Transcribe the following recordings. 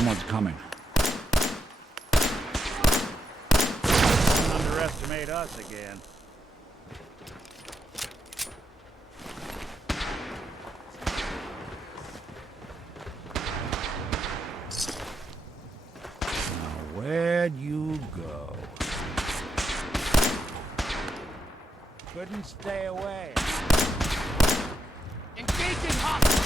Someone's coming. Don't underestimate us again. Now, where'd you go? Couldn't stay away. Engaging hostile!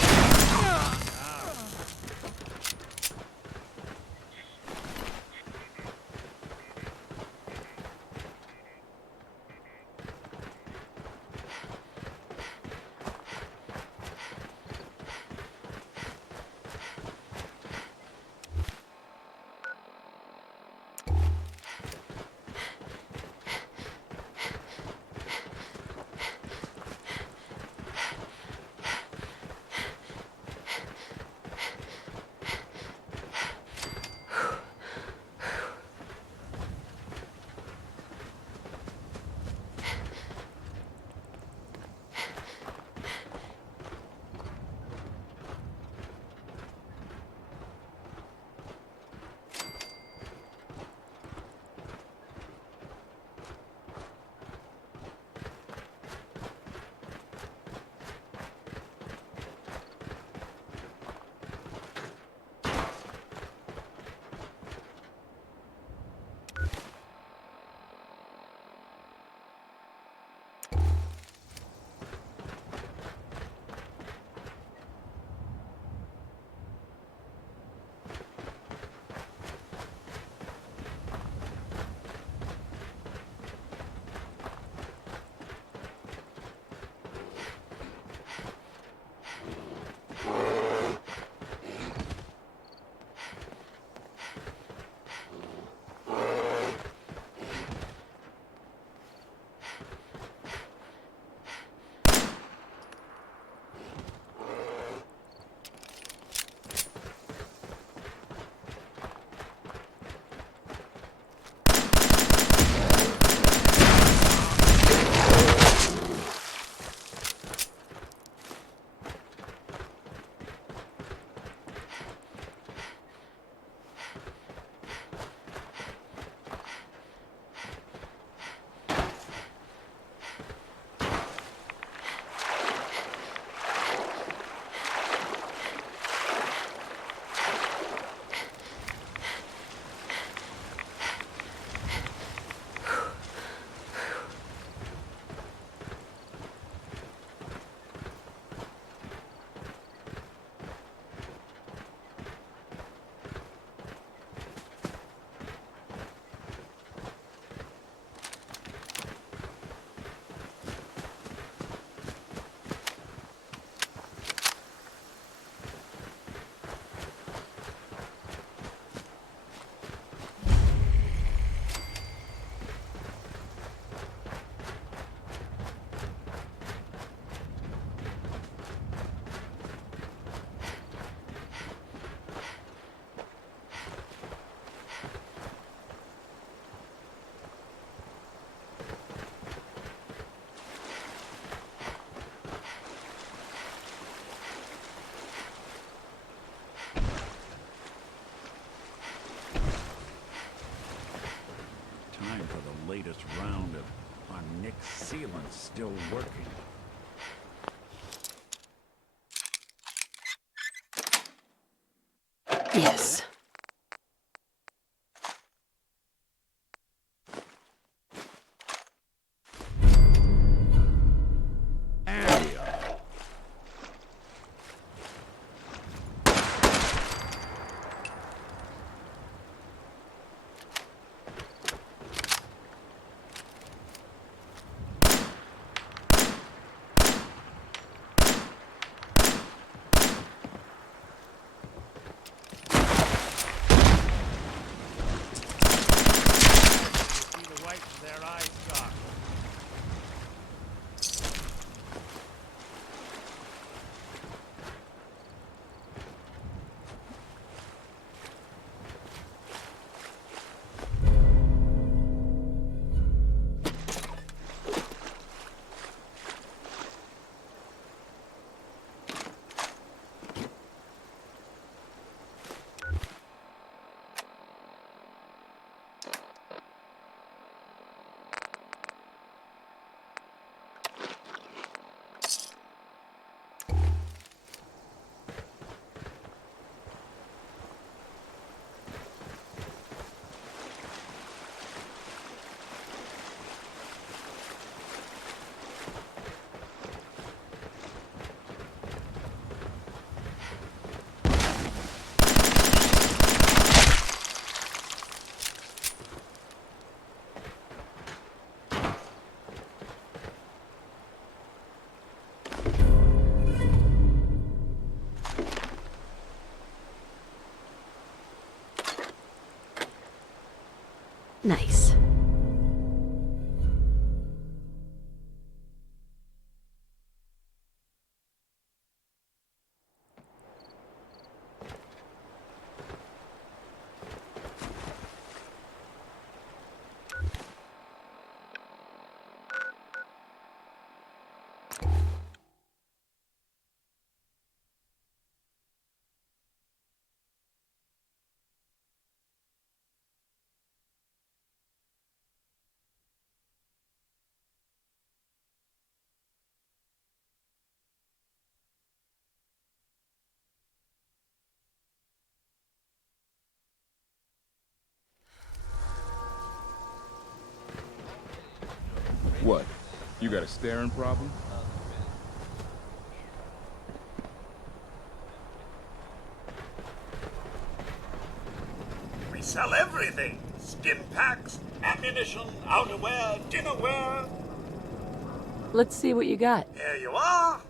Latest round of our Nick's sealant still working. Yes. Nice. What? You got a staring problem? We sell everything. Stim packs, ammunition, outerwear, dinnerware. Let's see what you got. Here you are.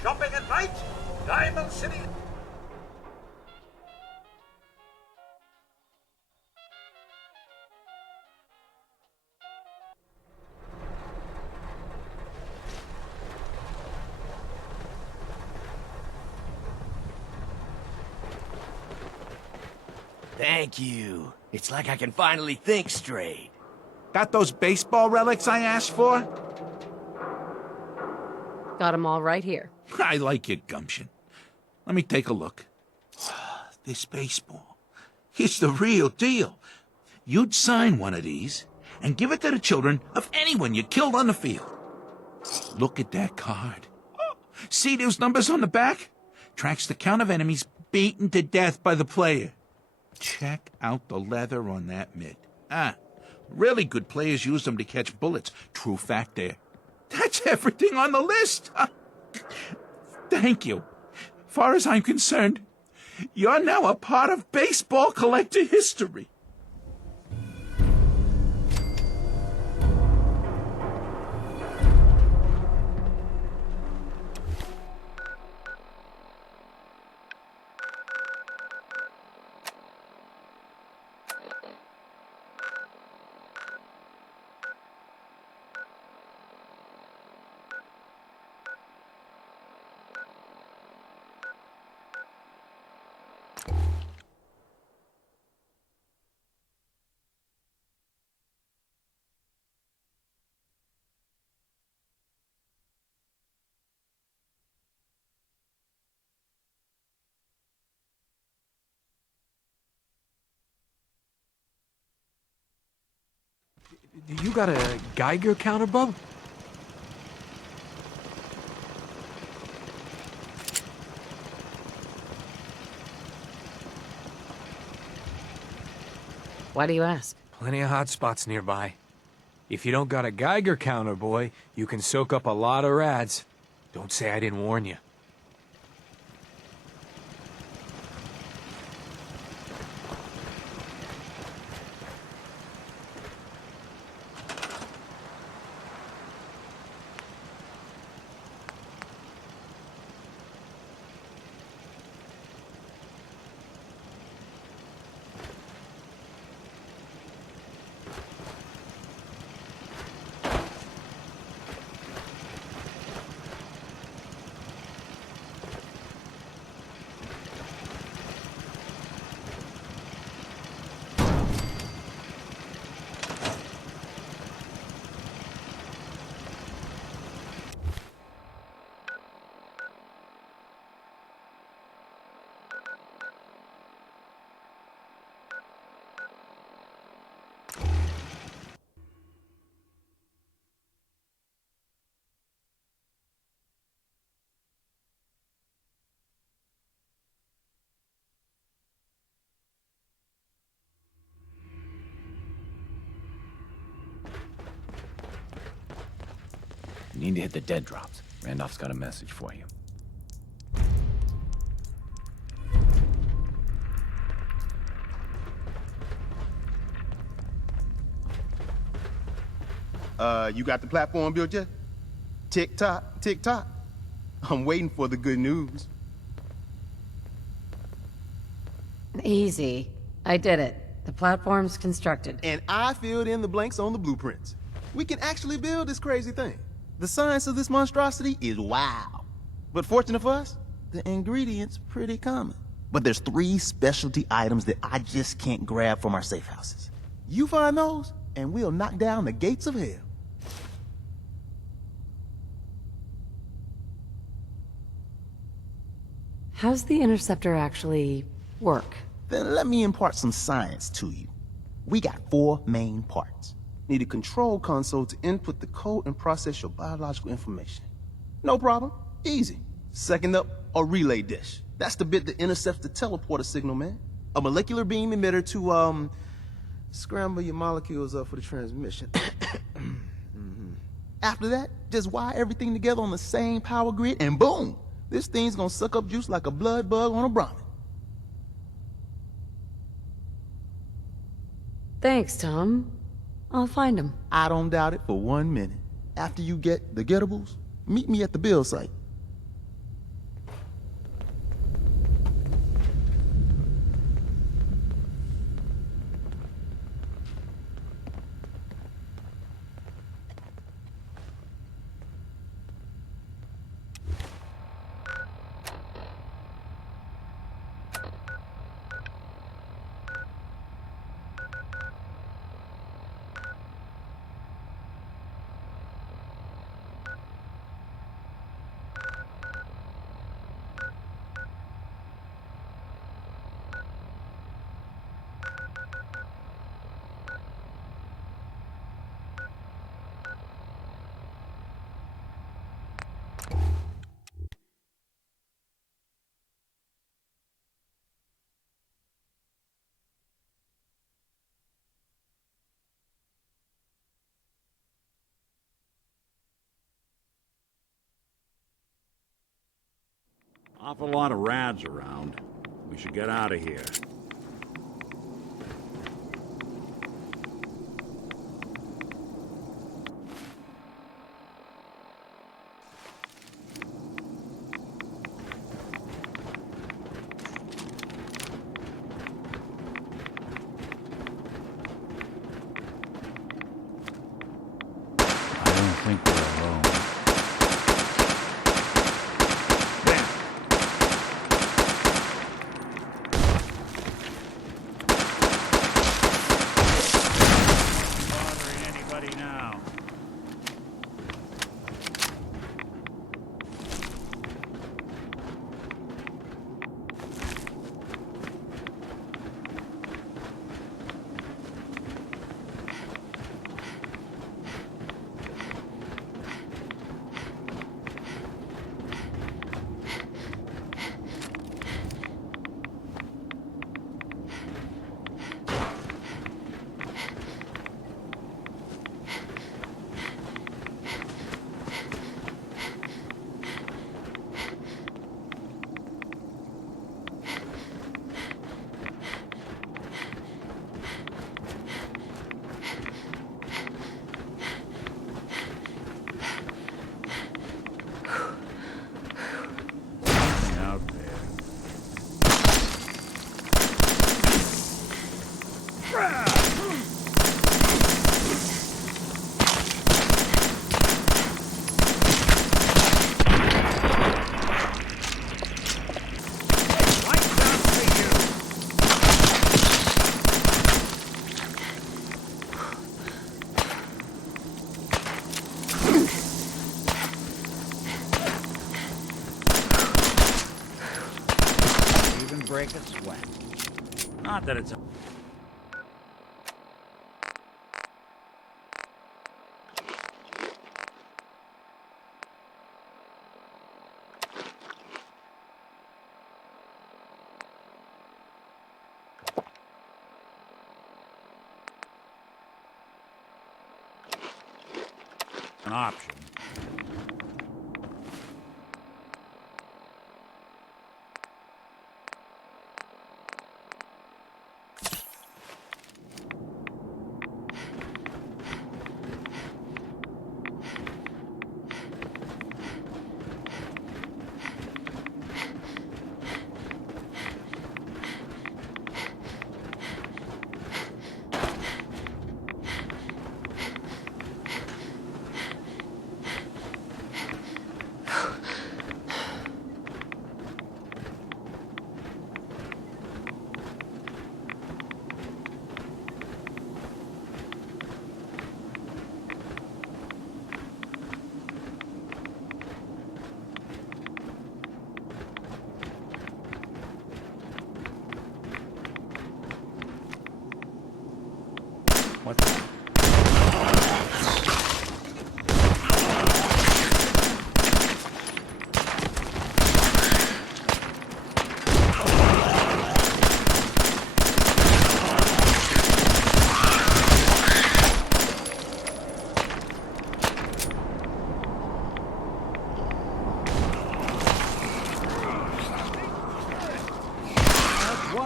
Shopping at night? Diamond City. Thank you. It's like I can finally think straight. Got those baseball relics I asked for? Got 'em all right here. I like your gumption. Let me take a look. This baseball. It's the real deal. You'd sign one of these and give it to the children of anyone you killed on the field. Look at that card. See those numbers on the back? Tracks the count of enemies beaten to death by the player. Check out the leather on that mitt. Really good players use them to catch bullets. True fact there. That's everything on the list. Thank you. Far as I'm concerned, you're now a part of baseball collector history. You got a Geiger counter, bub? Why do you ask? Plenty of hot spots nearby. If you don't got a Geiger counter, boy, you can soak up a lot of rads. Don't say I didn't warn you. You need to hit the dead drops. Randolph's got a message for you. You got the platform built yet? Tick tock, tick tock. I'm waiting for the good news. Easy. I did it. The platform's constructed. And I filled in the blanks on the blueprints. We can actually build this crazy thing. The science of this monstrosity is wow. But fortunate for us, the ingredients pretty common. But there's 3 specialty items that I just can't grab from our safe houses. You find those, and we'll knock down the gates of hell. How's the interceptor actually work? Then let me impart some science to you. We got 4 main parts. Need a control console to input the code and process your biological information. No problem. Easy. Second up, a relay dish. That's the bit that intercepts the teleporter signal, man. A molecular beam emitter to, scramble your molecules up for the transmission. After that, just wire everything together on the same power grid, and boom! This thing's gonna suck up juice like a blood bug on a Brahmin. Thanks, Tom. I'll find him. I don't doubt it for 1 minute. After you get the gettables, meet me at the build site. Awful lot of rads around. We should get out of here. I don't think we're alone. Break a sweat. Not that it's an option.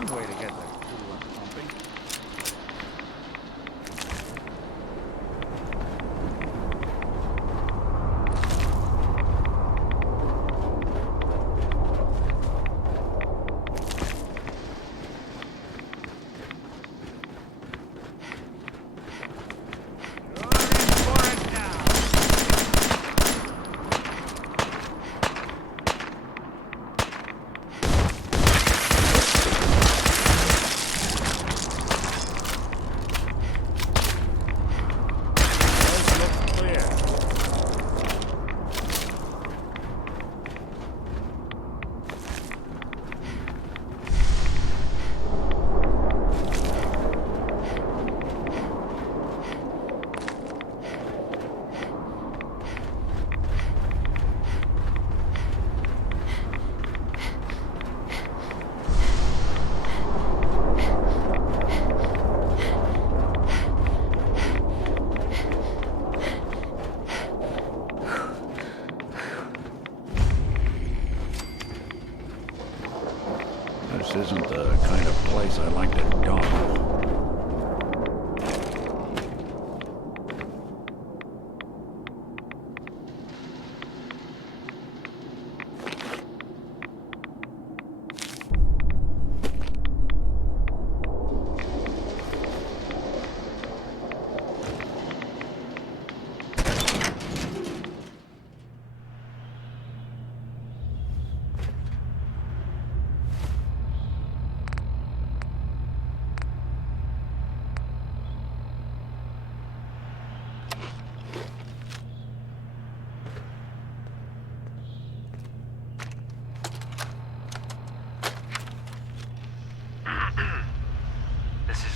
one way to get the coolant pumping. This isn't the kind of place I like to dawdle.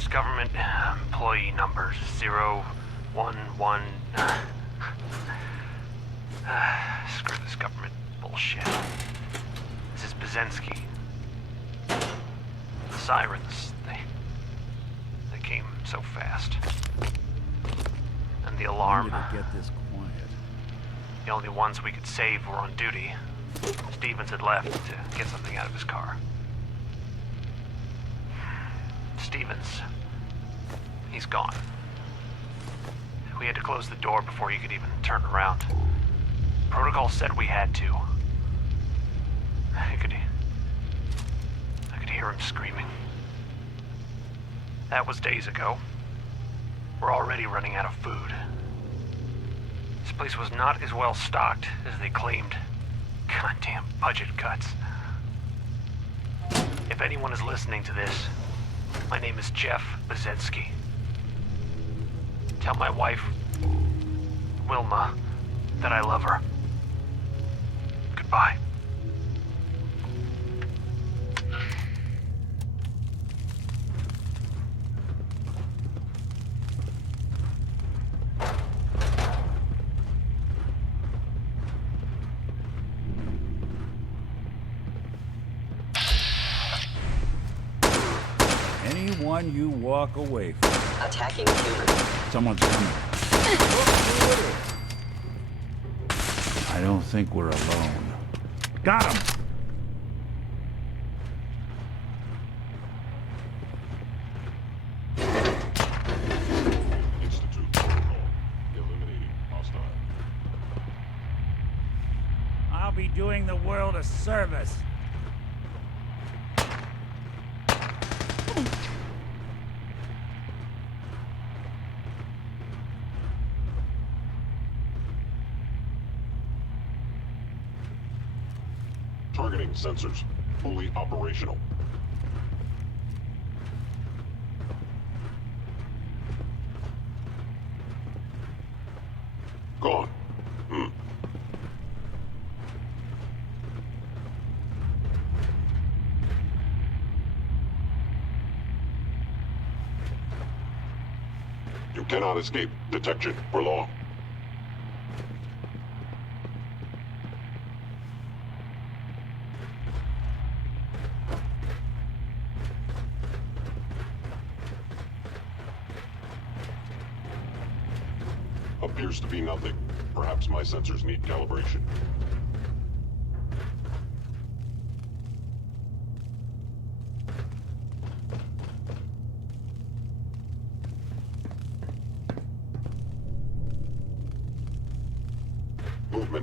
Government employee number 011. Screw this government bullshit. This is Bzensky. The sirens, they came so fast. And the alarm. When did it get this quiet? The only ones we could save were on duty. Stevens had left to get something out of his car. Stevens. He's gone. We had to close the door before he could even turn around. Protocol said we had to. I could hear him screaming. That was days ago. We're already running out of food. This place was not as well stocked as they claimed. Goddamn budget cuts. If anyone is listening to this, my name is Jeff Bzensky. Tell my wife, Wilma, that I love her. Goodbye. Anyone you walk away from. Attacking human. Someone's coming. I don't think we're alone. Got him! Institute protocol. Eliminating hostile. I'll be doing the world a service. Targeting sensors. Fully operational. Gone. You cannot escape detection for long. Appears to be nothing. Perhaps my sensors need calibration.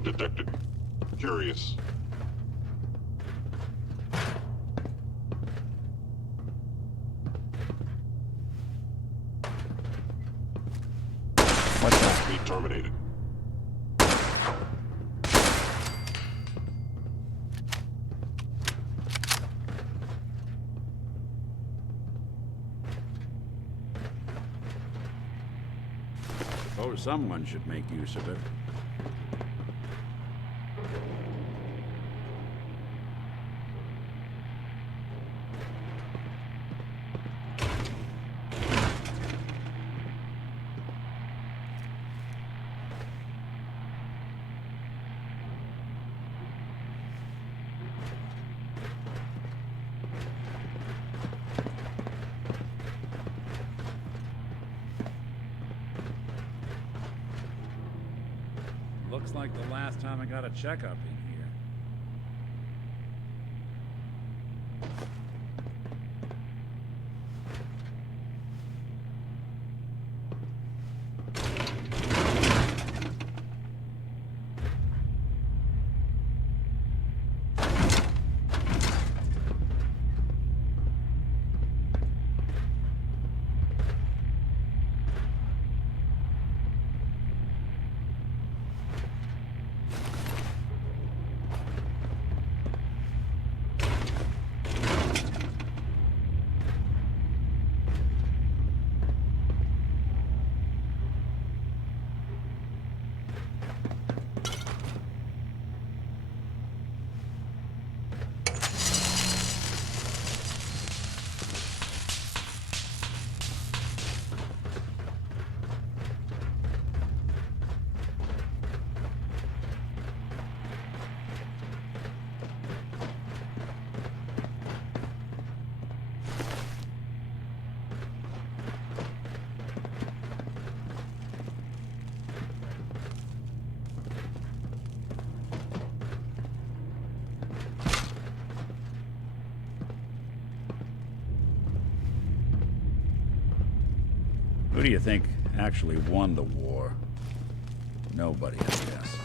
detected. Curious. What's that? Be terminated. Oh, someone should make use of it. Looks like the last time I got a checkup in here. Who do you think actually won the war? Nobody, I guess.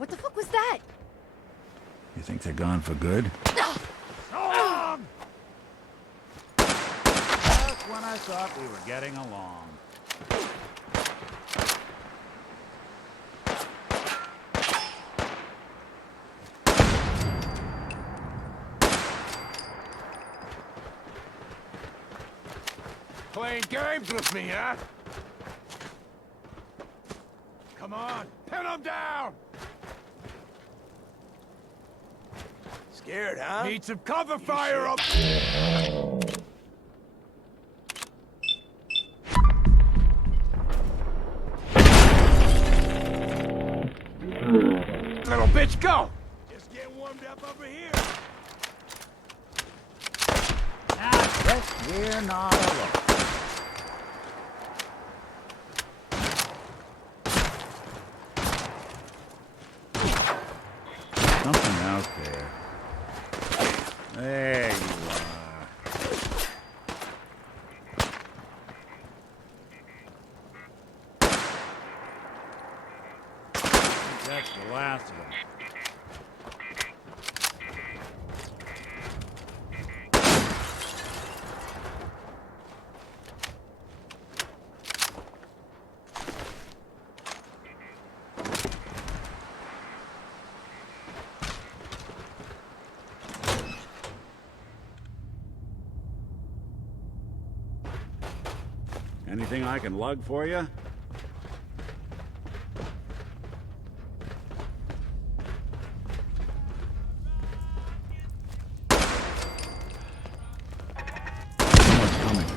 What the fuck was that? You think they're gone for good? Just when I thought we were getting along. Playing games with me, huh? Come on, pin him down! Scared, huh? Need some cover fire up! Little bitch, go! Just getting warmed up over here. I guess we're not alone. Something out there. There you are. That's the last of them. Anything I can lug for you? Someone's coming.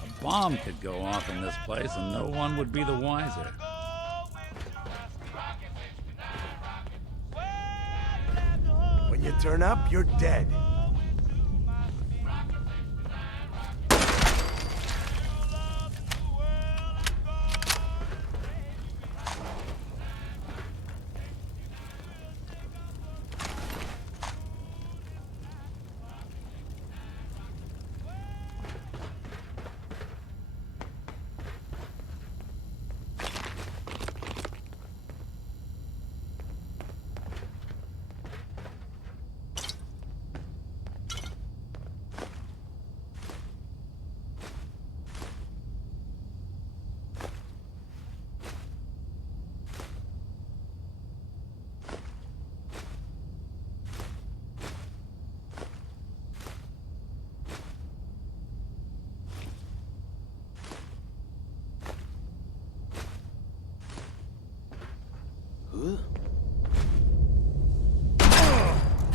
A bomb could go off in this place and no one would be the wiser. When you turn up, you're dead.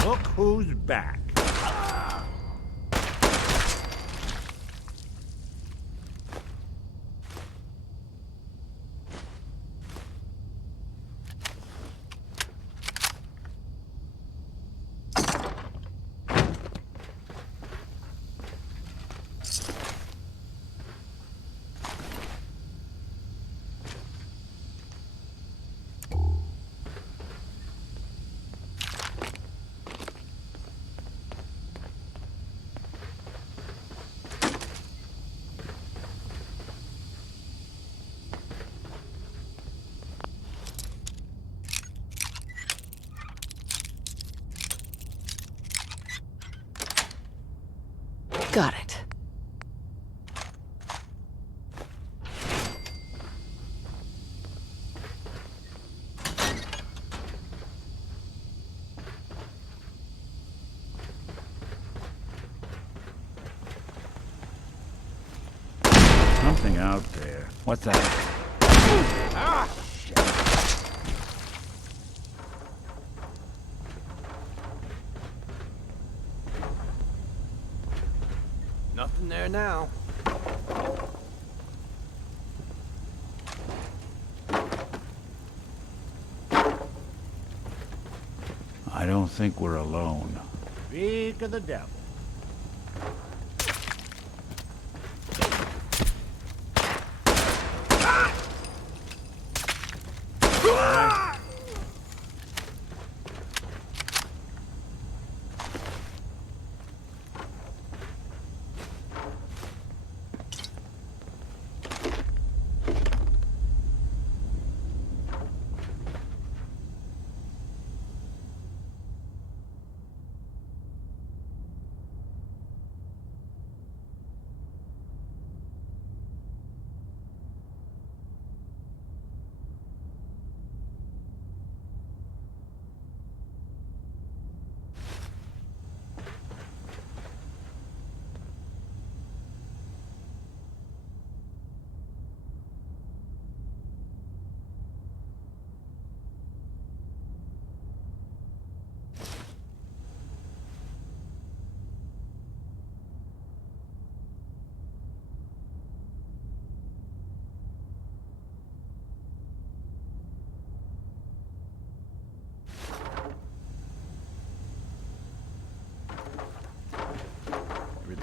Look who's back. Got it. Something out there. What's that? Ah! Nothing there now. I don't think we're alone. Speak of the devil.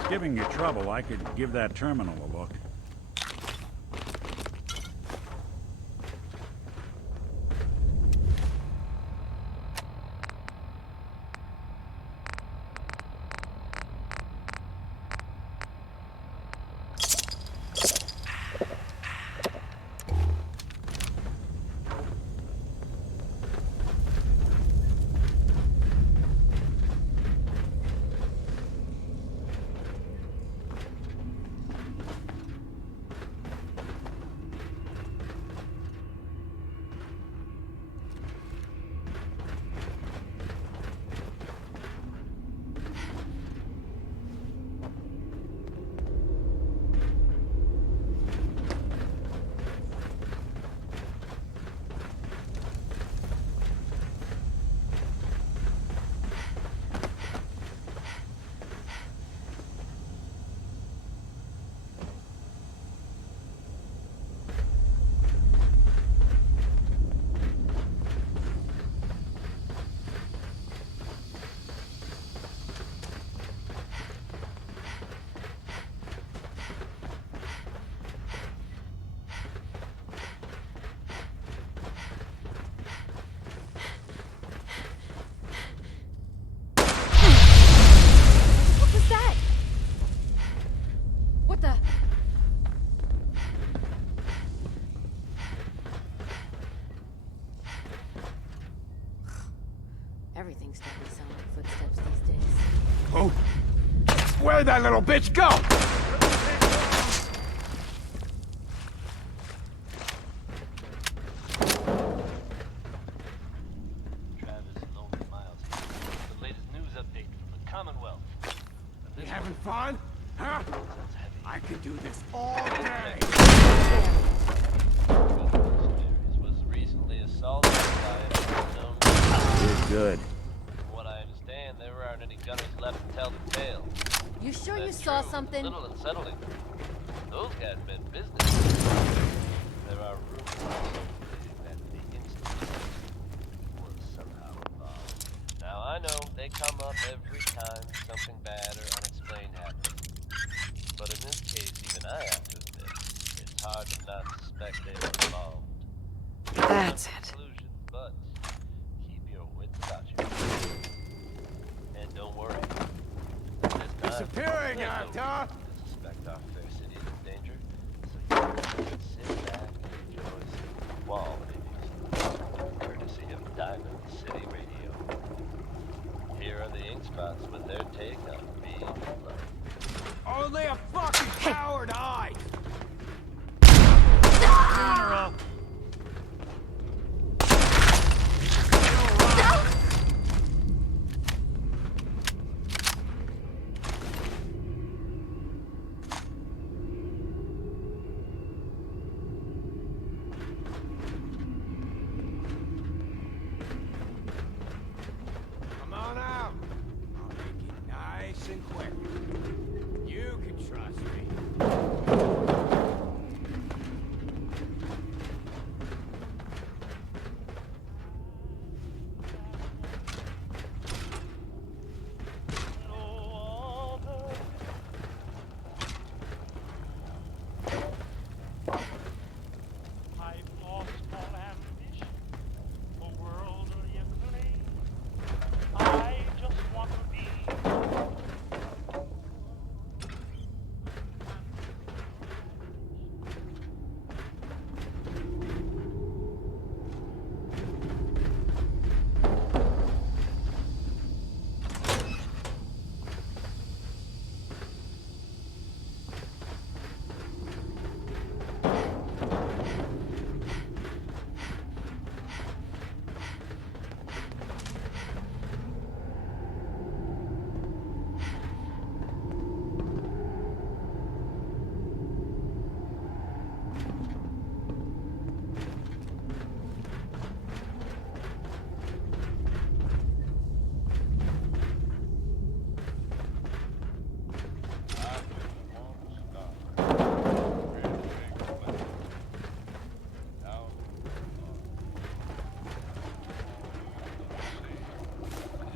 giving you trouble, I could give that terminal a look. What was that? What the? Everything's starting to sound like footsteps these days. Oh! Where'd that little bitch go? You having fun? Huh? I could do this all day. Was recently assaulted by an unknown. You're good. From what I understand, there aren't any gunners left to tell the tale. You sure you That's saw true. something? Little unsettling. Those guys meant business. There are rumors that the institute was somehow involved. Now I know they come up every time something bad or unexplained happens. But in this case, even I have to admit, it's hard to not suspect they were involved. That's it. Conclusion, but keep your wits about you. And don't worry. This time, Disappearing there's act, no huh? reason to suspect our fair city is in danger. So you can sit back and enjoy some quality music, courtesy of Diamond City Radio. Here are the ink spots with their take on being alone. Only a fucking coward hides. Funeral. Come on out. I'll make it nice and quick. You can trust me. I've lost all ambition for worldly acclaim. I just want to be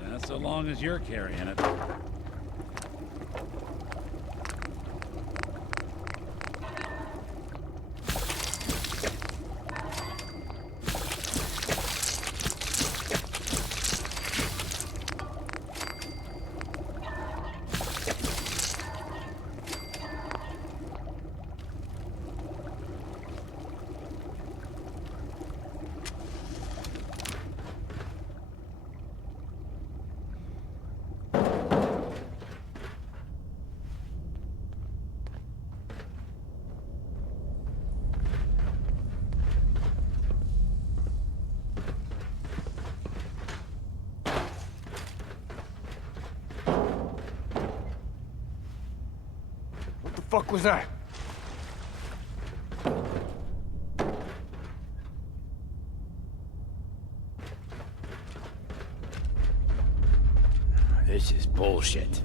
Yeah, so long as you're carrying it. fuck was that? This is bullshit.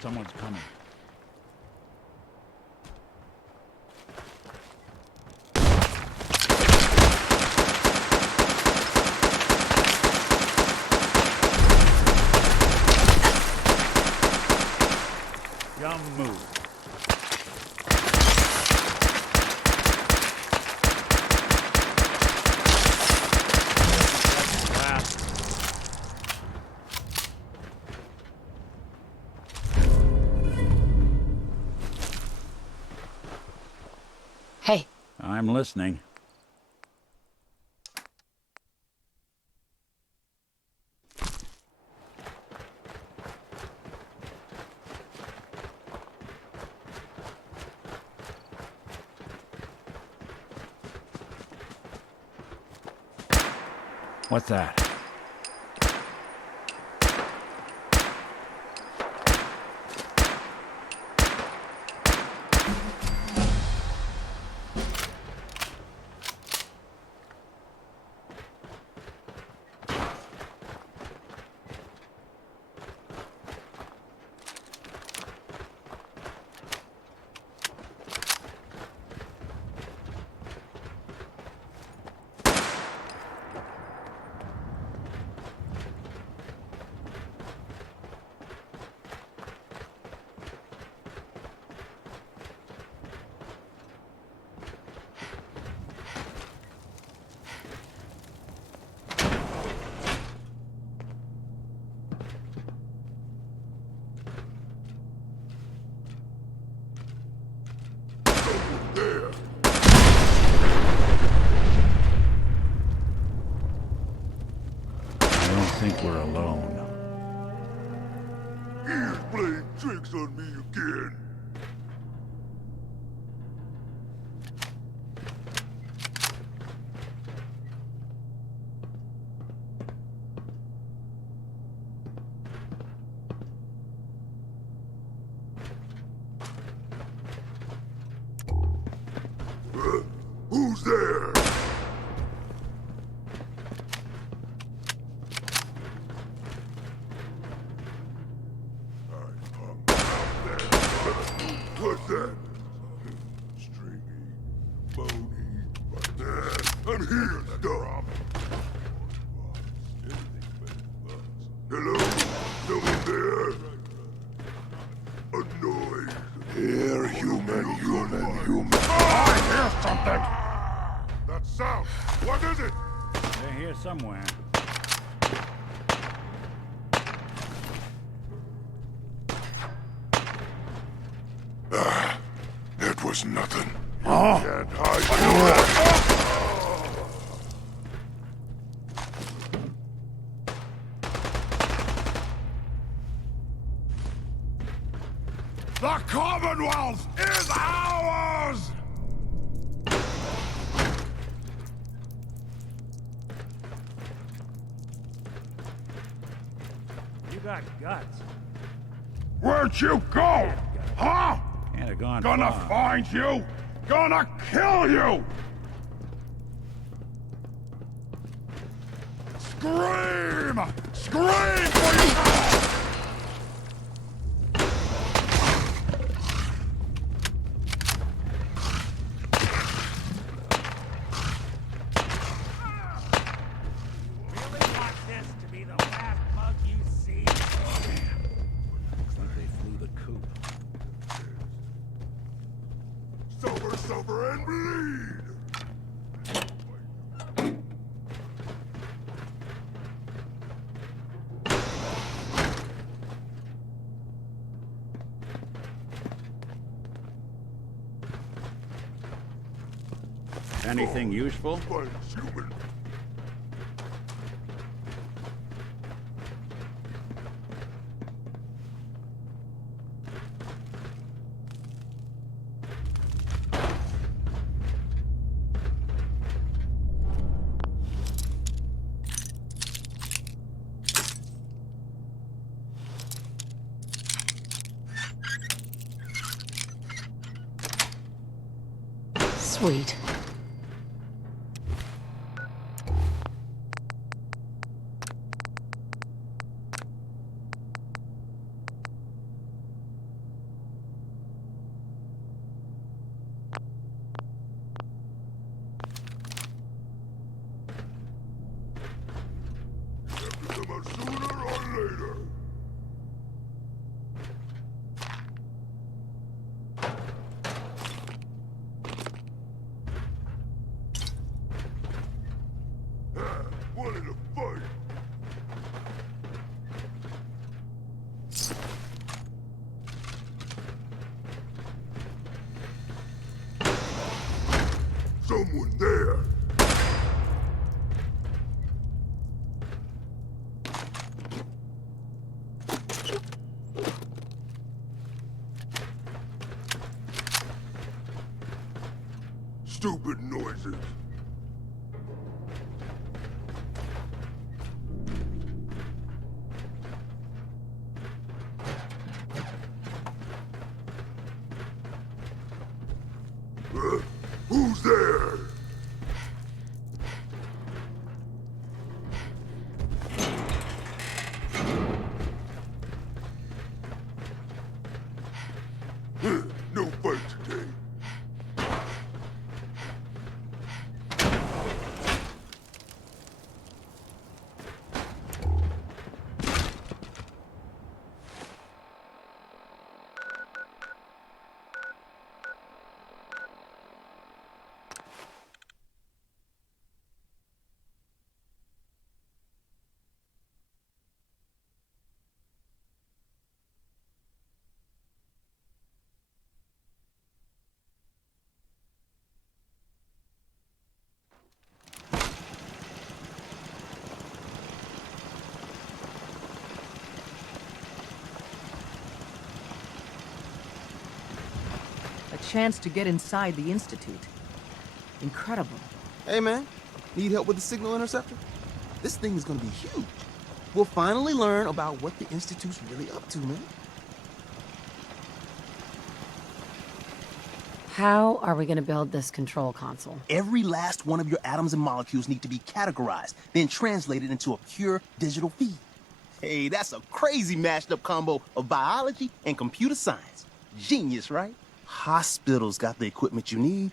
Someone's coming. Young move. Hey. I'm listening. What's that? drinks on me again. Who's there? What's that? Stringy, bony, I'm here, stop. Hello? Someone there? Annoyed. Here, human. I hear something! That sound! What is it? They're here somewhere. It was nothing. Huh? Can't hide. The Commonwealth is ours! You got guts. Where'd you go? Huh? Can't have gone Gonna far. find you! Gonna kill you! Scream! Scream for you! Really want this to be the last bug you see? Looks like they flew the coop. Suffer and bleed! Anything useful? Fight human. Sweet. Come out sooner or later. Wanted to fight. Someone there. Stupid noises. Who's there? No fight today. chance to get inside the Institute. Incredible. Hey, man. Need help with the signal interceptor? This thing is gonna be huge. We'll finally learn about what the Institute's really up to, man. How are we gonna build this control console? Every last one of your atoms and molecules need to be categorized, then translated into a pure digital feed. Hey, that's a crazy mashed up combo of biology and computer science. Genius, right? Hospitals got the equipment you need.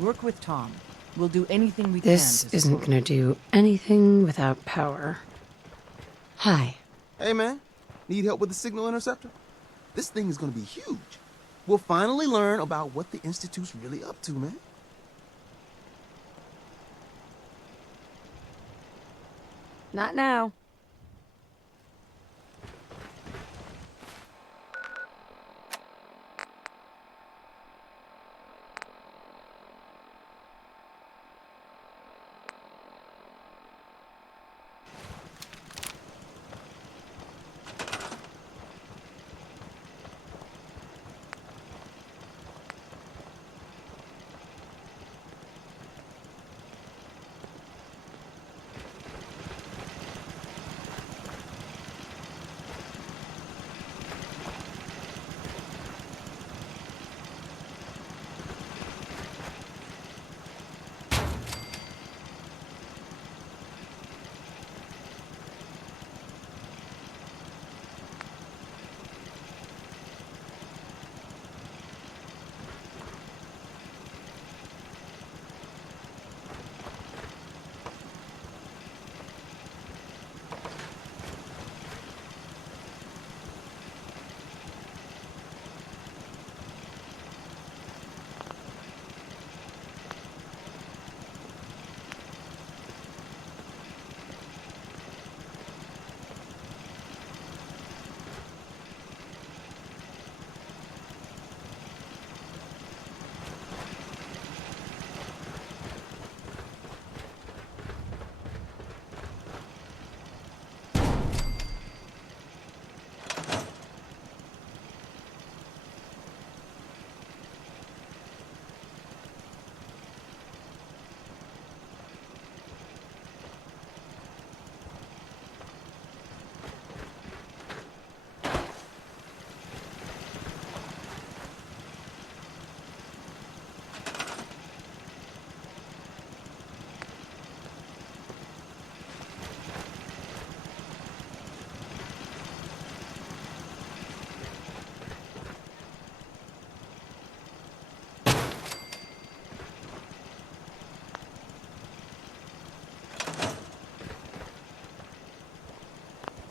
Work with Tom. We'll do anything we This can to isn't support gonna do anything without power. Hi. Hey, man. Need help with the signal interceptor? This thing is gonna be huge. We'll finally learn about what the Institute's really up to, man. Not now.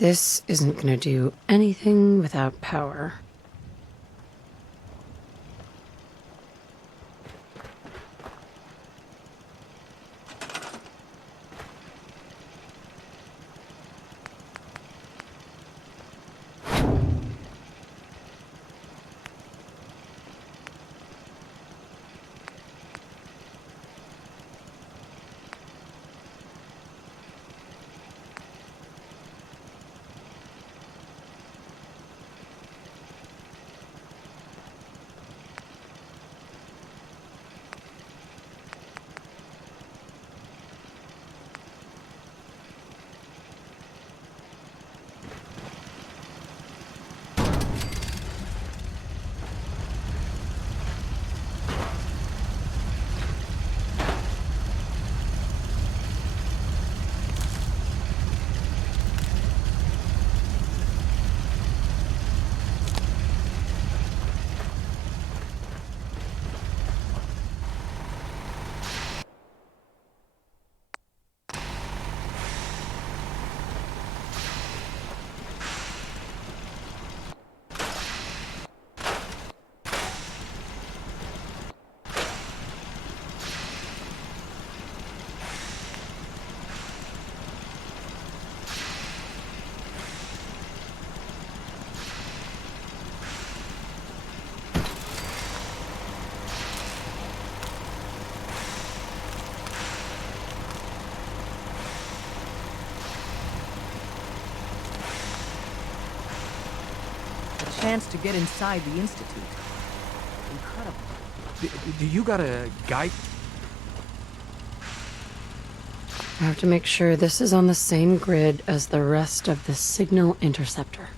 This isn't gonna do anything without power. chance to get inside the Institute. Incredible. Do you got a guide? I have to make sure this is on the same grid as the rest of the signal interceptor.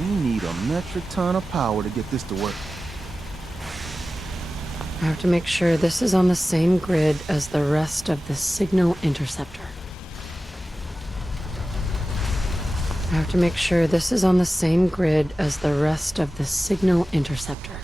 We need a metric ton of power to get this to work. I have to make sure this is on the same grid as the rest of the signal interceptor. I have to make sure this is on the same grid as the rest of the signal interceptor.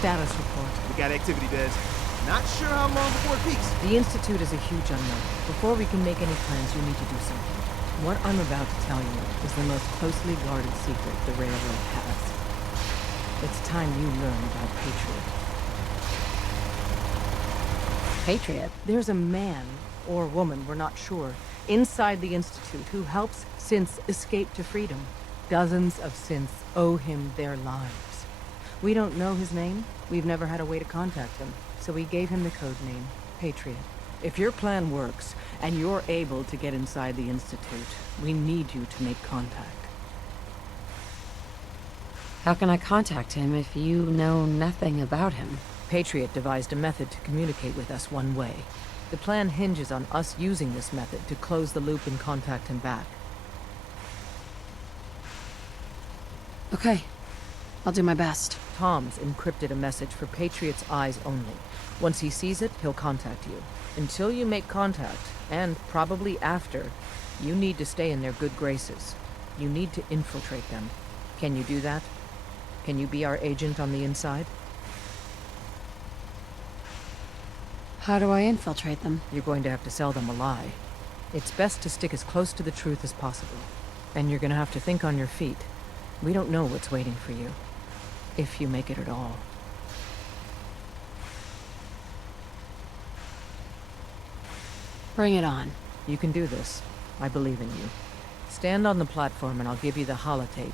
Status report. We got activity, Des. Not sure how long before it peaks. The Institute is a huge unknown. Before we can make any plans, you need to do something. What I'm about to tell you is the most closely guarded secret the Railroad has. It's time you learned about Patriot. Patriot? There's a man, or woman, we're not sure, inside the Institute who helps synths escape to freedom. Dozens of synths owe him their lives. We don't know his name. We've never had a way to contact him, so we gave him the code name, Patriot. If your plan works, and you're able to get inside the Institute, we need you to make contact. How can I contact him if you know nothing about him? Patriot devised a method to communicate with us one way. The plan hinges on us using this method to close the loop and contact him back. Okay, I'll do my best. Tom's encrypted a message for Patriot's eyes only. Once he sees it, he'll contact you. Until you make contact, and probably after, you need to stay in their good graces. You need to infiltrate them. Can you do that? Can you be our agent on the inside? How do I infiltrate them? You're going to have to sell them a lie. It's best to stick as close to the truth as possible. And you're gonna have to think on your feet. We don't know what's waiting for you. If you make it at all. Bring it on. You can do this. I believe in you. Stand on the platform and I'll give you the holotape.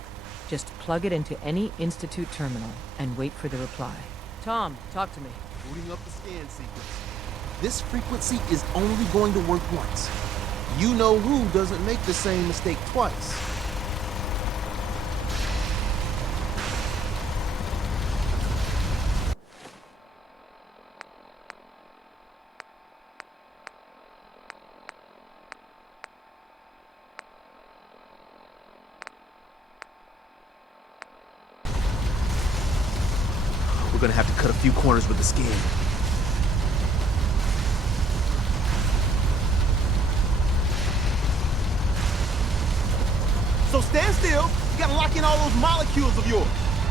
Just plug it into any Institute terminal and wait for the reply. Tom, talk to me. Booting up the scan sequence. This frequency is only going to work once. You know who doesn't make the same mistake twice. We're gonna have to cut a few corners with the scan. So stand still. You gotta lock in all those molecules of yours.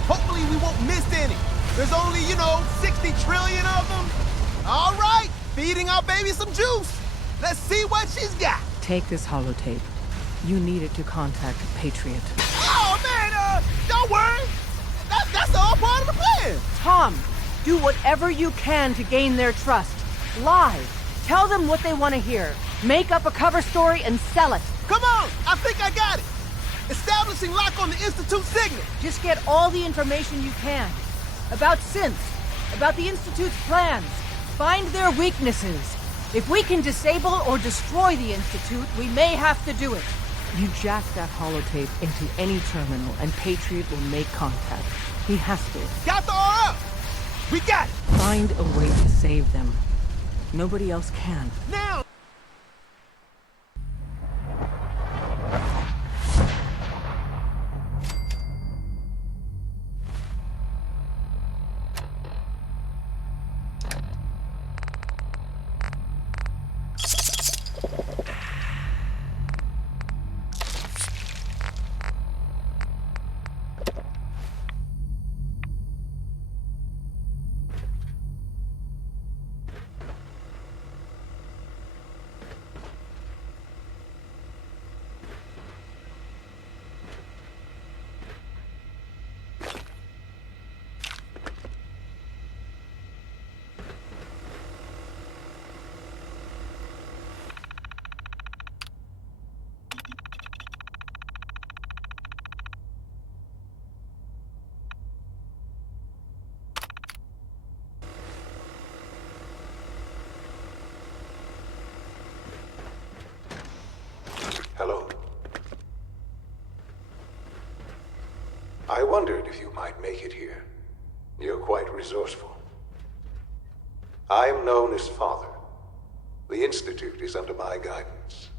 Hopefully we won't miss any. There's only, 60 trillion of them. All right, feeding our baby some juice. Let's see what she's got. Take this holotape. You need it to contact Patriot. Oh, man, don't worry. That's all part of the plan. Tom, do whatever you can to gain their trust. Lie. Tell them what they want to hear. Make up a cover story and sell it. Come on, I think I got it. Establishing lock on the Institute signal. Just get all the information you can. About synths, about the Institute's plans. Find their weaknesses. If we can disable or destroy the Institute, we may have to do it. You jack that holotape into any terminal and Patriot will make contact. He has to. Got the RF! We got it! Find a way to save them. Nobody else can. Now! Hello. I wondered if you might make it here. You're quite resourceful. I am known as Father. The Institute is under my guidance.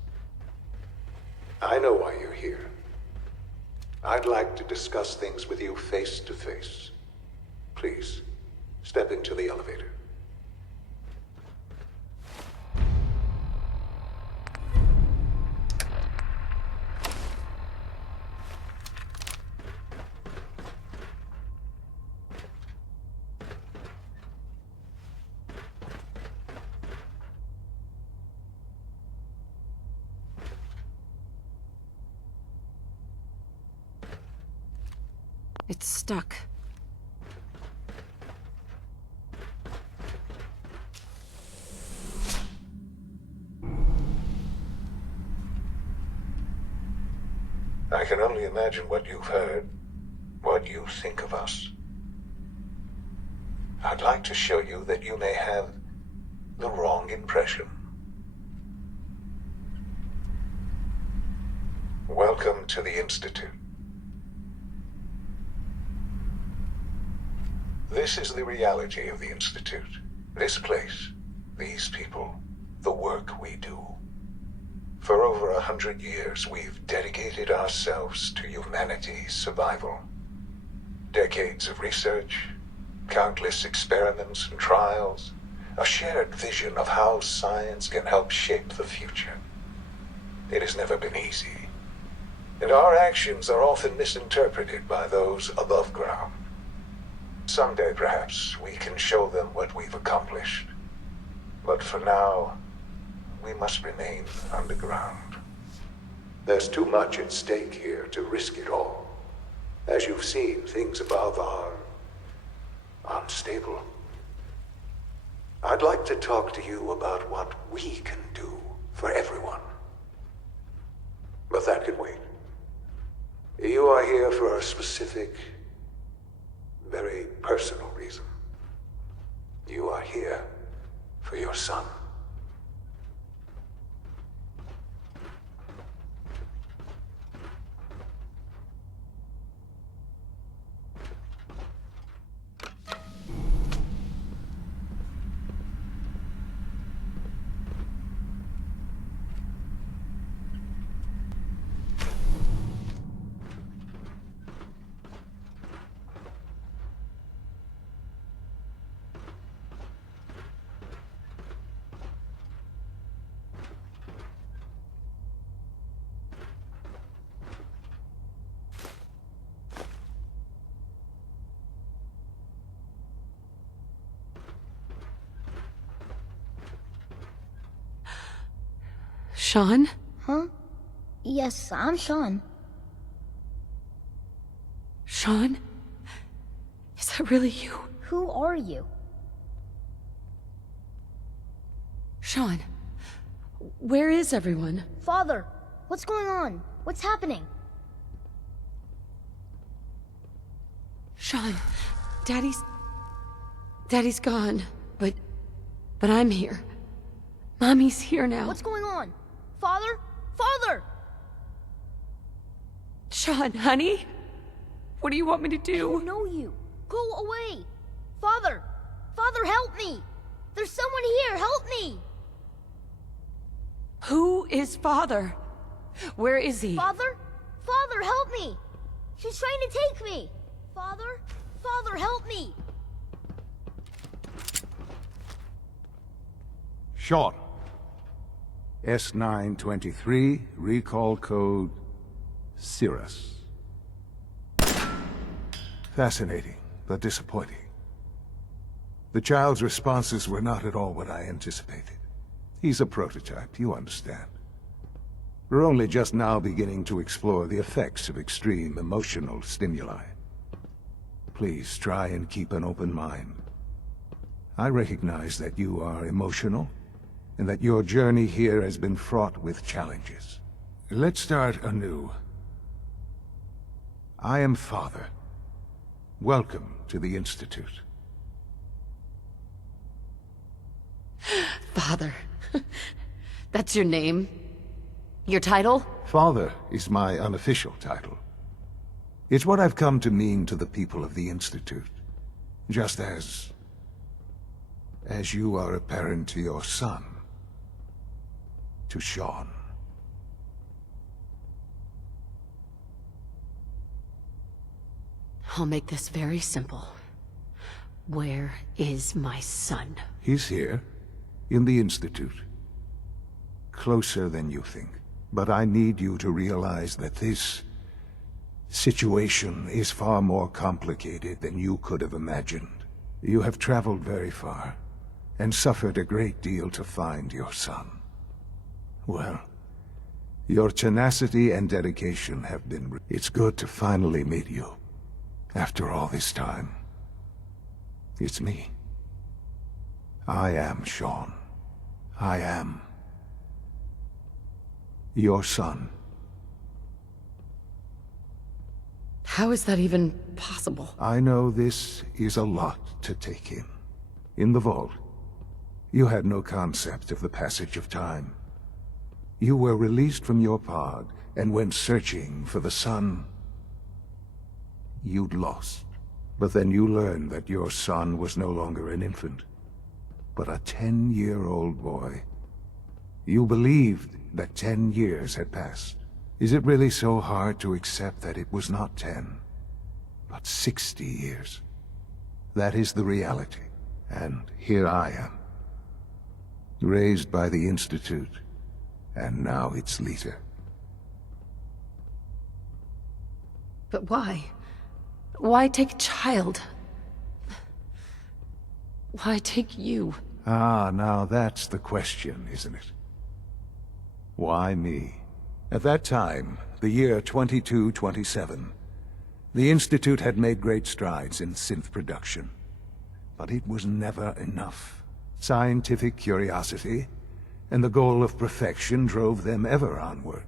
I know why you're here. I'd like to discuss things with you face to face. Please, step into the elevator. It's stuck. I can only imagine what you've heard, what you think of us. I'd like to show you that you may have the wrong impression. Welcome to the Institute. This is the reality of the Institute. This place, these people, the work we do. For over 100 years, we've dedicated ourselves to humanity's survival. Decades of research, countless experiments and trials, a shared vision of how science can help shape the future. It has never been easy, and our actions are often misinterpreted by those above ground. Someday, perhaps, we can show them what we've accomplished. But for now, we must remain underground. There's too much at stake here to risk it all. As you've seen, things above are unstable. I'd like to talk to you about what we can do for everyone. But that can wait. You are here for a specific, very personal reason. You are here for your son. Sean? Huh? Yes, I'm Sean. Sean? Is that really you? Who are you? Sean, where is everyone? Father, what's going on? What's happening? Sean, Daddy's gone, but I'm here. Mommy's here now. What's going on? Father? Father! Sean, honey? What do you want me to do? I don't know you. Go away. Father! Father, help me! There's someone here, help me! Who is Father? Where is he? Father? Father, help me! She's trying to take me! Father? Father, help me! Sean. S923, recall code Cirrus. Fascinating, but disappointing. The child's responses were not at all what I anticipated. He's a prototype, you understand. We're only just now beginning to explore the effects of extreme emotional stimuli. Please try and keep an open mind. I recognize that you are emotional, and that your journey here has been fraught with challenges. Let's start anew. I am Father. Welcome to the Institute. Father. That's your name? Your title? Father is my unofficial title. It's what I've come to mean to the people of the Institute. Just as you are a parent to your son. To Sean. I'll make this very simple. Where is my son? He's here, in the Institute. Closer than you think. But I need you to realize that this situation is far more complicated than you could have imagined. You have traveled very far, and suffered a great deal to find your son. Well, your tenacity and dedication have been... It's good to finally meet you. After all this time. It's me. I am Sean. I am your son. How is that even possible? I know this is a lot to take in. in the vault. You had no concept of the passage of time. You were released from your pod and went searching for the son you'd lost. But then you learned that your son was no longer an infant, but a 10-year-old boy. You believed that 10 years had passed. Is it really so hard to accept that it was not 10, but 60 years? That is the reality, and here I am, raised by the Institute, and now its leader. But why? Why take a child? Why take you? Ah, now that's the question, isn't it? Why me? At that time, the year 2227, the Institute had made great strides in synth production. But it was never enough. Scientific curiosity and the goal of perfection drove them ever onward.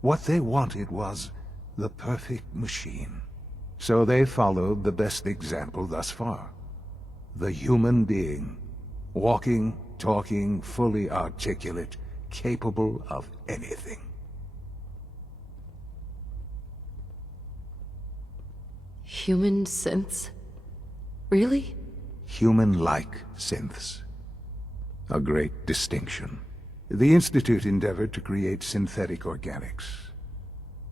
What they wanted was the perfect machine. So they followed the best example thus far. The human being. Walking, talking, fully articulate, capable of anything. Human synths? Really? Human-like synths. A great distinction. The Institute endeavored to create synthetic organics.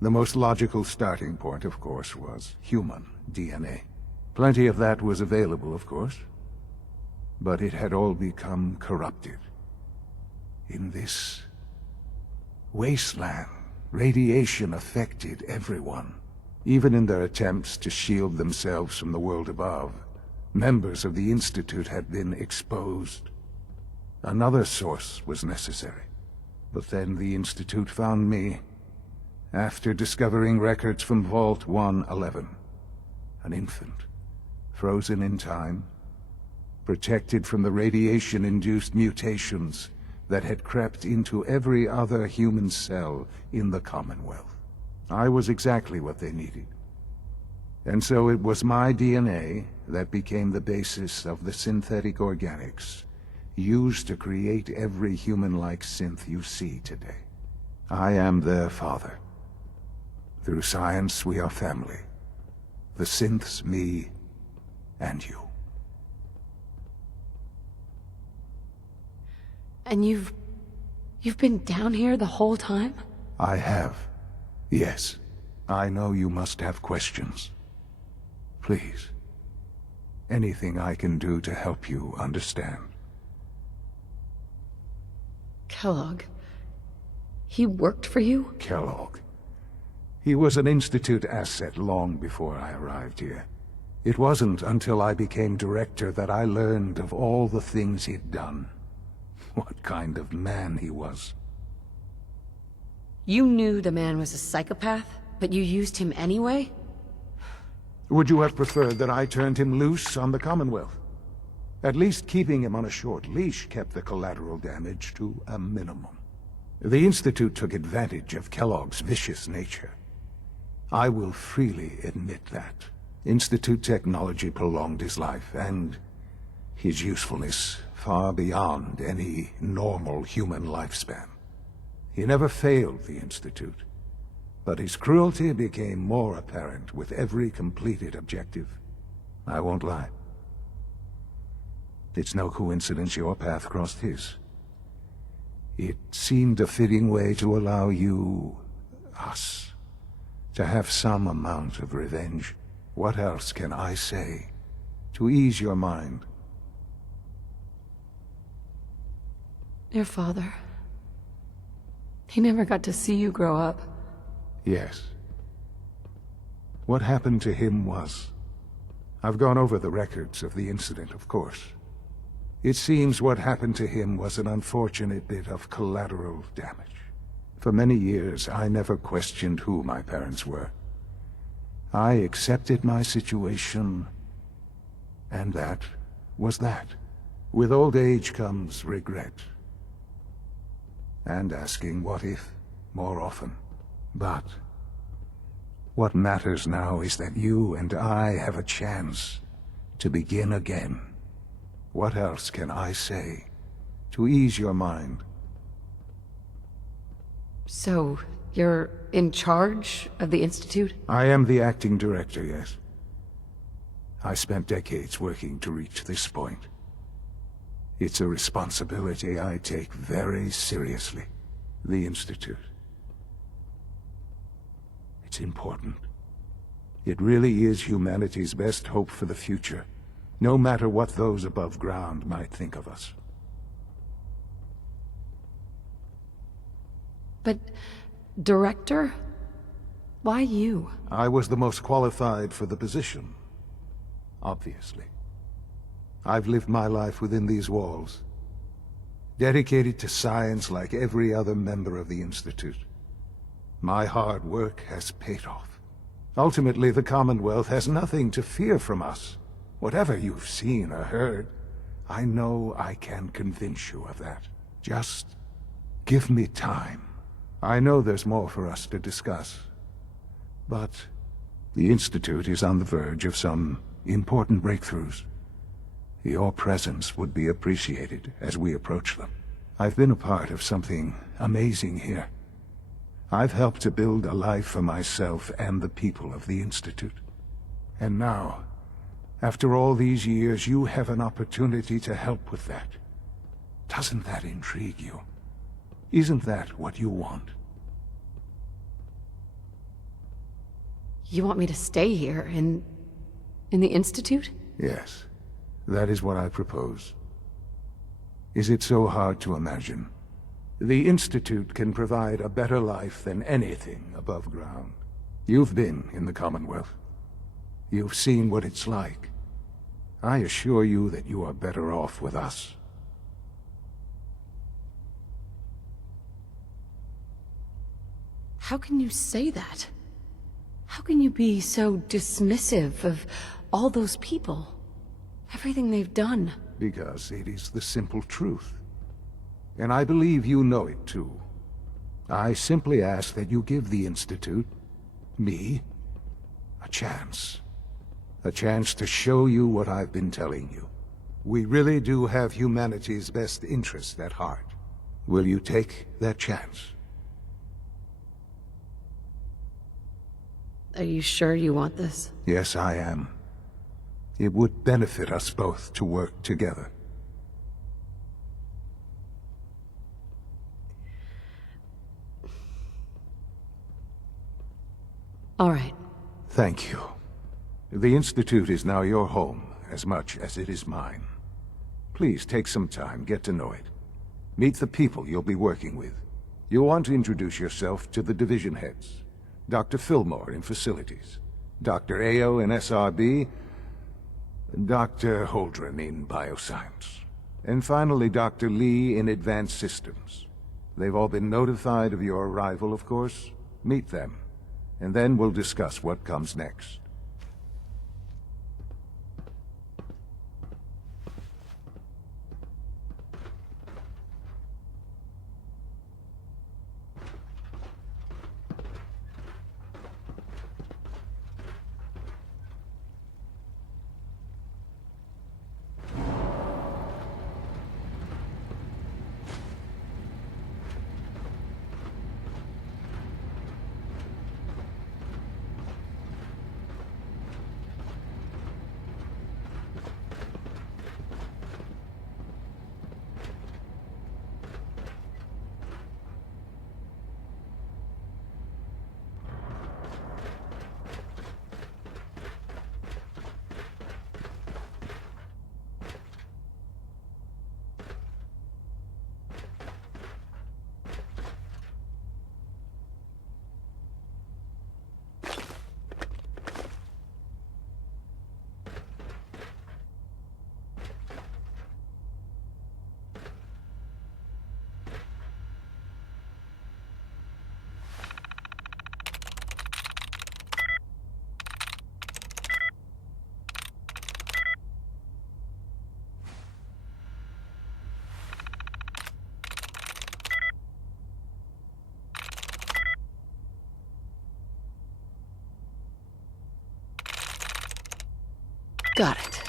The most logical starting point, of course, was human DNA. Plenty of that was available, of course. But it had all become corrupted. In this wasteland, radiation affected everyone. Even in their attempts to shield themselves from the world above, members of the Institute had been exposed. Another source was necessary. But then the Institute found me, after discovering records from Vault 111. An infant, frozen in time, protected from the radiation-induced mutations that had crept into every other human cell in the Commonwealth. I was exactly what they needed. And so it was my DNA that became the basis of the synthetic organics used to create every human-like synth you see today. I am their father. Through science, we are family. The synths, me, and you. And you've been down here the whole time? I have. Yes. I know you must have questions. Please. Anything I can do to help you understand. Kellogg. He worked for you? Kellogg. He was an Institute asset long before I arrived here. It wasn't until I became director that I learned of all the things he'd done. What kind of man he was. You knew the man was a psychopath, but you used him anyway? Would you have preferred that I turned him loose on the Commonwealth? At least keeping him on a short leash kept the collateral damage to a minimum. The Institute took advantage of Kellogg's vicious nature. I will freely admit that. Institute technology prolonged his life, and his usefulness far beyond any normal human lifespan. He never failed the Institute, but his cruelty became more apparent with every completed objective. I won't lie. It's no coincidence your path crossed his. It seemed a fitting way to allow you, us, to have some amount of revenge. What else can I say to ease your mind? Your father. He never got to see you grow up. Yes. What happened to him was... I've gone over the records of the incident, of course. It seems what happened to him was an unfortunate bit of collateral damage. For many years, I never questioned who my parents were. I accepted my situation, and that was that. With old age comes regret. And asking what if more often. But what matters now is that you and I have a chance to begin again. What else can I say to ease your mind? So, you're in charge of the Institute? I am the acting director, yes. I spent decades working to reach this point. It's a responsibility I take very seriously. The Institute. It's important. It really is humanity's best hope for the future, no matter what those above ground might think of us. But, Director? Why you? I was the most qualified for the position, obviously. I've lived my life within these walls, dedicated to science like every other member of the Institute. My hard work has paid off. Ultimately, the Commonwealth has nothing to fear from us. Whatever you've seen or heard, I know I can convince you of that. Just give me time. I know there's more for us to discuss, but the Institute is on the verge of some important breakthroughs. Your presence would be appreciated as we approach them. I've been a part of something amazing here. I've helped to build a life for myself and the people of the Institute. And now, after all these years, you have an opportunity to help with that. Doesn't that intrigue you? Isn't that what you want? You want me to stay here, in the Institute? Yes, that is what I propose. Is it so hard to imagine? The Institute can provide a better life than anything above ground. You've been in the Commonwealth. You've seen what it's like. I assure you that you are better off with us. How can you say that? How can you be so dismissive of all those people? Everything they've done? Because it is the simple truth. And I believe you know it too. I simply ask that you give the Institute, me, a chance. A chance to show you what I've been telling you. We really do have humanity's best interest at heart. Will you take that chance? Are you sure you want this? Yes, I am. It would benefit us both to work together. All right. Thank you. The Institute is now your home, as much as it is mine. Please take some time, get to know it. Meet the people you'll be working with. You'll want to introduce yourself to the division heads. Dr. Fillmore in Facilities, Dr. Ayo in SRB, Dr. Holdren in Bioscience, and finally Dr. Lee in Advanced Systems. They've all been notified of your arrival, of course. Meet them, and then we'll discuss what comes next. Got it.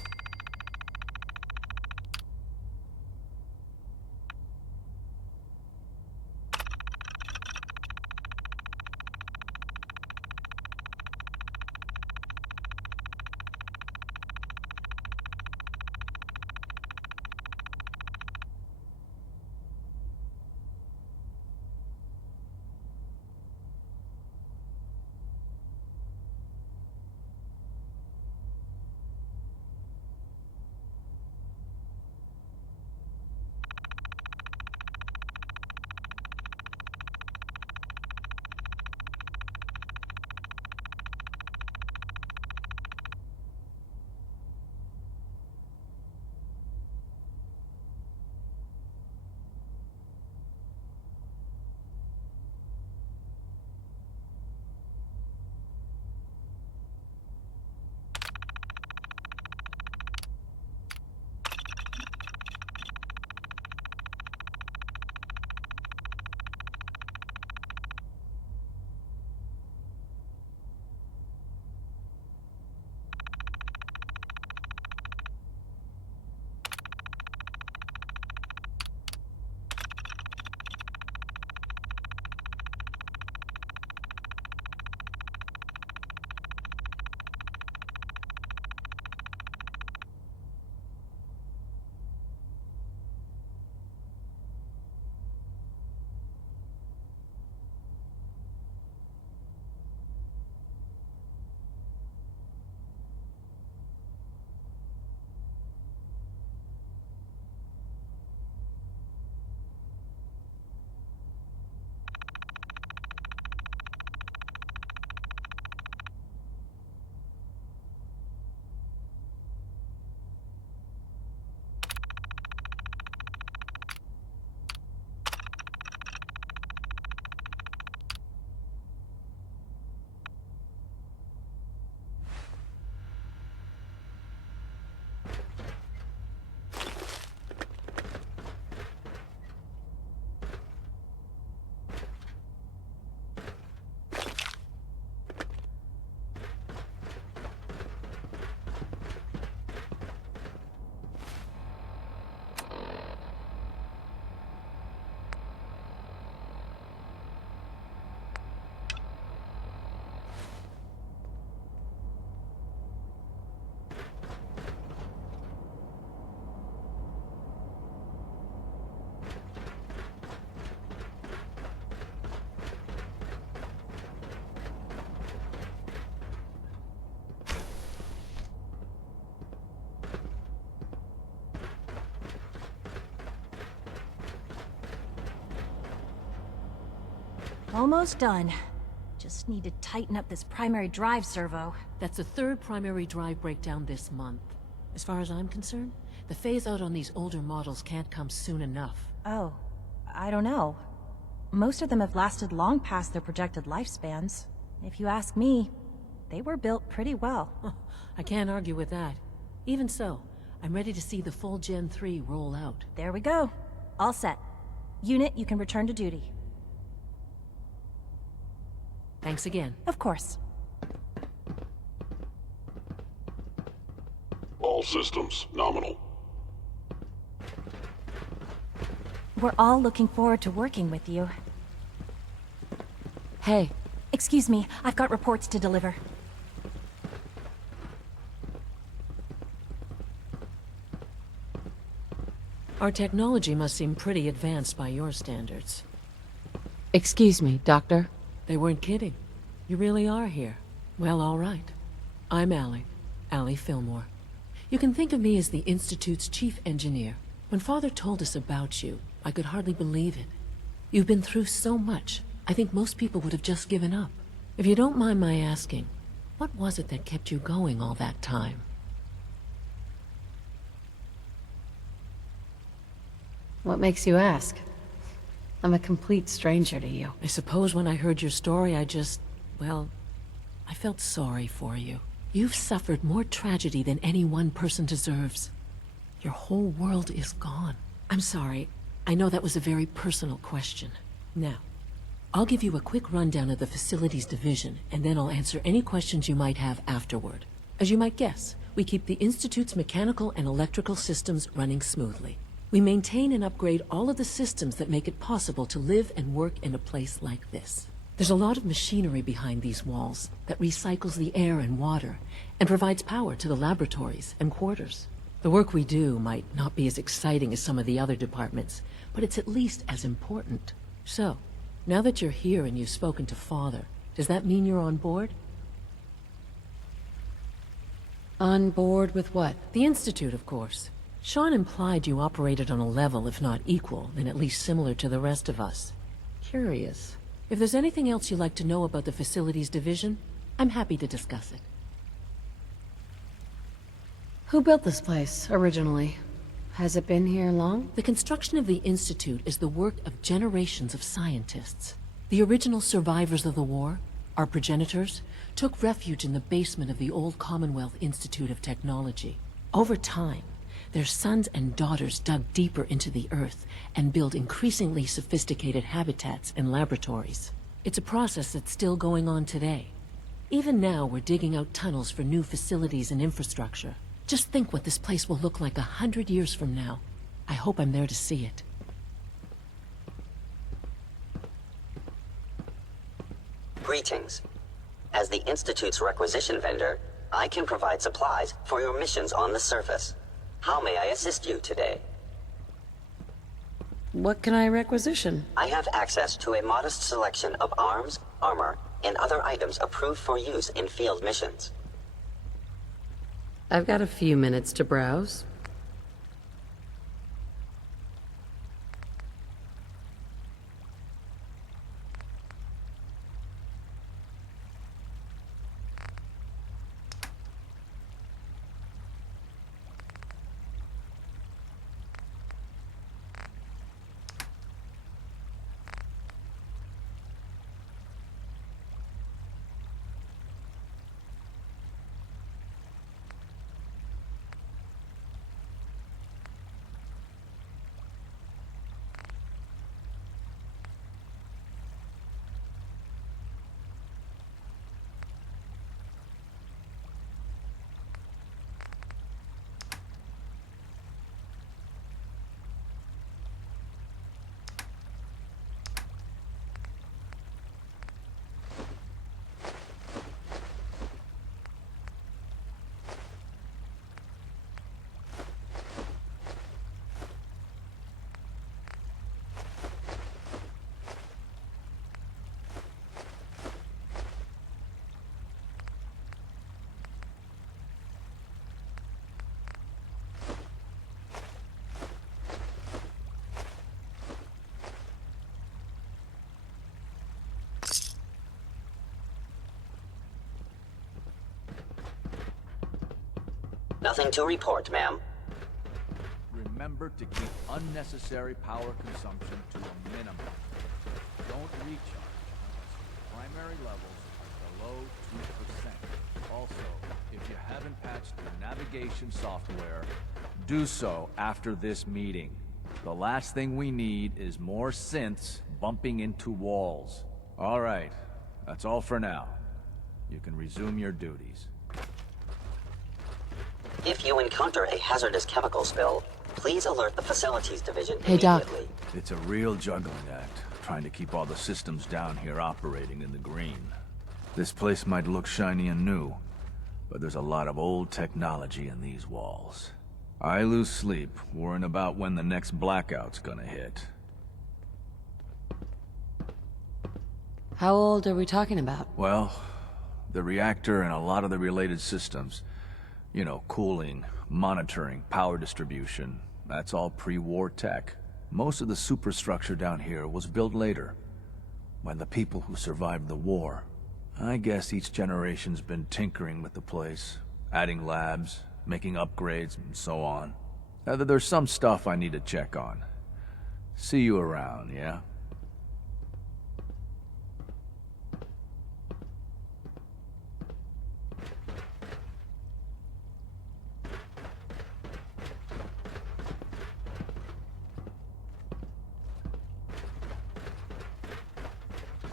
Almost done. Just need to tighten up this primary drive servo. That's the third primary drive breakdown this month. As far as I'm concerned, the phase-out on these older models can't come soon enough. Oh, I don't know. Most of them have lasted long past their projected lifespans. If you ask me, they were built pretty well. I can't argue with that. Even so, I'm ready to see the full Gen 3 roll out. There we go. All set. Unit, you can return to duty. Thanks again. Of course. All systems nominal. We're all looking forward to working with you. Hey. Excuse me, I've got reports to deliver. Our technology must seem pretty advanced by your standards. Excuse me, Doctor? They weren't kidding. You really are here. Well, all right. I'm Allie Fillmore. You can think of me as the Institute's chief engineer. When Father told us about you, I could hardly believe it. You've been through so much, I think most people would have just given up. If you don't mind my asking, what was it that kept you going all that time? What makes you ask? I'm a complete stranger to you. I suppose when I heard your story, I felt sorry for you. You've suffered more tragedy than any one person deserves. Your whole world is gone. I'm sorry. I know that was a very personal question. Now, I'll give you a quick rundown of the Facilities Division, and then I'll answer any questions you might have afterward. As you might guess, we keep the Institute's mechanical and electrical systems running smoothly. We maintain and upgrade all of the systems that make it possible to live and work in a place like this. There's a lot of machinery behind these walls that recycles the air and water and provides power to the laboratories and quarters. The work we do might not be as exciting as some of the other departments, but it's at least as important. So, now that you're here and you've spoken to Father, does that mean you're on board? On board with what? The Institute, of course. Sean implied you operated on a level, if not equal, then at least similar to the rest of us. Curious. If there's anything else you'd like to know about the Facilities Division, I'm happy to discuss it. Who built this place, originally? Has it been here long? The construction of the Institute is the work of generations of scientists. The original survivors of the war, our progenitors, took refuge in the basement of the old Commonwealth Institute of Technology. Over time, their sons and daughters dug deeper into the earth and built increasingly sophisticated habitats and laboratories. It's a process that's still going on today. Even now, we're digging out tunnels for new facilities and infrastructure. Just think what this place will look like 100 years from now. I hope I'm there to see it. Greetings. As the Institute's requisition vendor, I can provide supplies for your missions on the surface. How may I assist you today? What can I requisition? I have access to a modest selection of arms, armor, and other items approved for use in field missions. I've got a few minutes to browse. Nothing to report, ma'am. Remember to keep unnecessary power consumption to a minimum. Don't recharge unless primary levels are below 2%. Also, if you haven't patched your navigation software, do so after this meeting. The last thing we need is more synths bumping into walls. All right, that's all for now. You can resume your duties. If you encounter a hazardous chemical spill, please alert the Facilities Division Hey, Doc. immediately. It's a real juggling act, trying to keep all the systems down here operating in the green. This place might look shiny and new, but there's a lot of old technology in these walls. I lose sleep worrying about when the next blackout's gonna hit. How old are we talking about? Well, the reactor and a lot of the related systems, you know, cooling, monitoring, power distribution, that's all pre-war tech. Most of the superstructure down here was built later, when the people who survived the war. I guess each generation's been tinkering with the place, adding labs, making upgrades, and so on. There's some stuff I need to check on. See you around, yeah?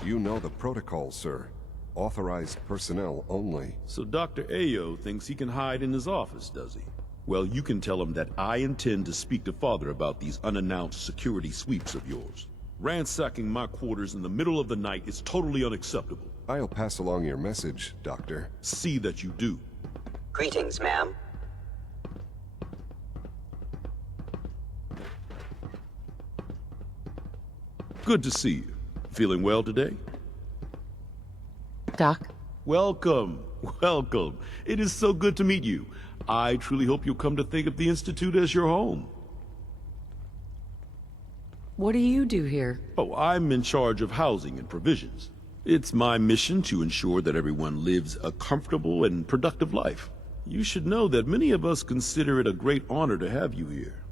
You know the protocol, sir. Authorized personnel only. So Dr. Ayo thinks he can hide in his office, does he? Well, you can tell him that I intend to speak to Father about these unannounced security sweeps of yours. Ransacking my quarters in the middle of the night is totally unacceptable. I'll pass along your message, Doctor. See that you do. Greetings, ma'am. Good to see you. Feeling well today? Doc? Welcome, welcome. It is so good to meet you. I truly hope you'll come to think of the Institute as your home. What do you do here? Oh, I'm in charge of housing and provisions. It's my mission to ensure that everyone lives a comfortable and productive life. You should know that many of us consider it a great honor to have you here.